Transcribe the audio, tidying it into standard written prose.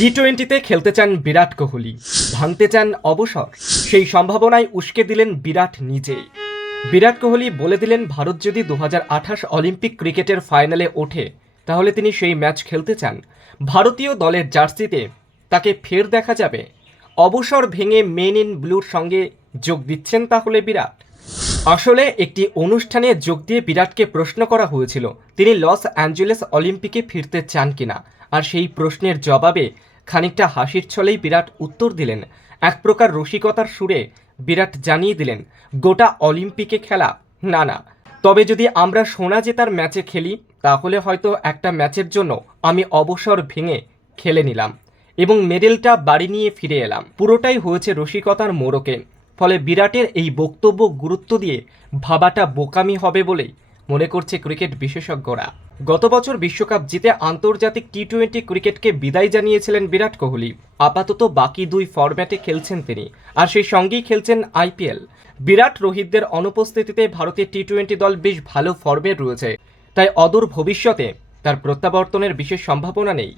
টি-20তে খেলতে চান বিরাট কোহলি, ভাঙতে চান অবসর। সেই সম্ভাবনায় উস্কে দিলেন বিরাট নিজেই। বিরাট কোহলি বলে দিলেন ভারত যদি 2028 অলিম্পিক ক্রিকেটের ফাইনালে ওঠে তাহলে তিনি সেই ম্যাচ খেলতে চান। ভারতীয় দলের জার্সিতে তাকে ফের দেখা যাবে। অবসর ভেঙে মেন ইন ব্লুর সঙ্গে যোগ দিচ্ছেন তাহলে বিরাট। আসলে একটি অনুষ্ঠানে যোগ দিয়ে বিরাটকে প্রশ্ন করা হয়েছিল তিনি লস অ্যাঞ্জেলেস অলিম্পিকে ফিরতে চান কিনা, আর সেই প্রশ্নের জবাবে খানিকটা হাসির ছলেই বিরাট উত্তর দিলেন। এক প্রকার রসিকতার সুরে বিরাট জানিয়ে দিলেন, গোটা অলিম্পিকে খেলা না না, তবে যদি আমরা সোনা জেতার ম্যাচে খেলি তাহলে হয়তো একটা ম্যাচের জন্য আমি অবসর ভেঙে খেলে নিলাম এবং মেডেলটা বাড়ি নিয়ে ফিরে এলাম। পুরোটাই হয়েছে রসিকতার মোড়কে। ফলে বিরাটের এই বক্তব্য গুরুত্ব দিয়ে ভাবাটা বোকামি হবে বলেই মনে করছে ক্রিকেট বিশেষজ্ঞরা। গত বছর বিশ্বকাপ জিতে আন্তর্জাতিক টি-20 ক্রিকেটকে বিদায় জানিয়েছিলেন বিরাট কোহলি। আপাতত বাকি দুই ফরম্যাটে খেলছেন তিনি, আর সেই সঙ্গেই খেলছেন আইপিএল। বিরাট রোহিতদের অনুপস্থিতিতে ভারতের টি-20 দল বেশ ভালো ফর্মে রয়েছে, তাই অদূর ভবিষ্যতে তার প্রত্যাবর্তনের বিশেষ সম্ভাবনা নেই।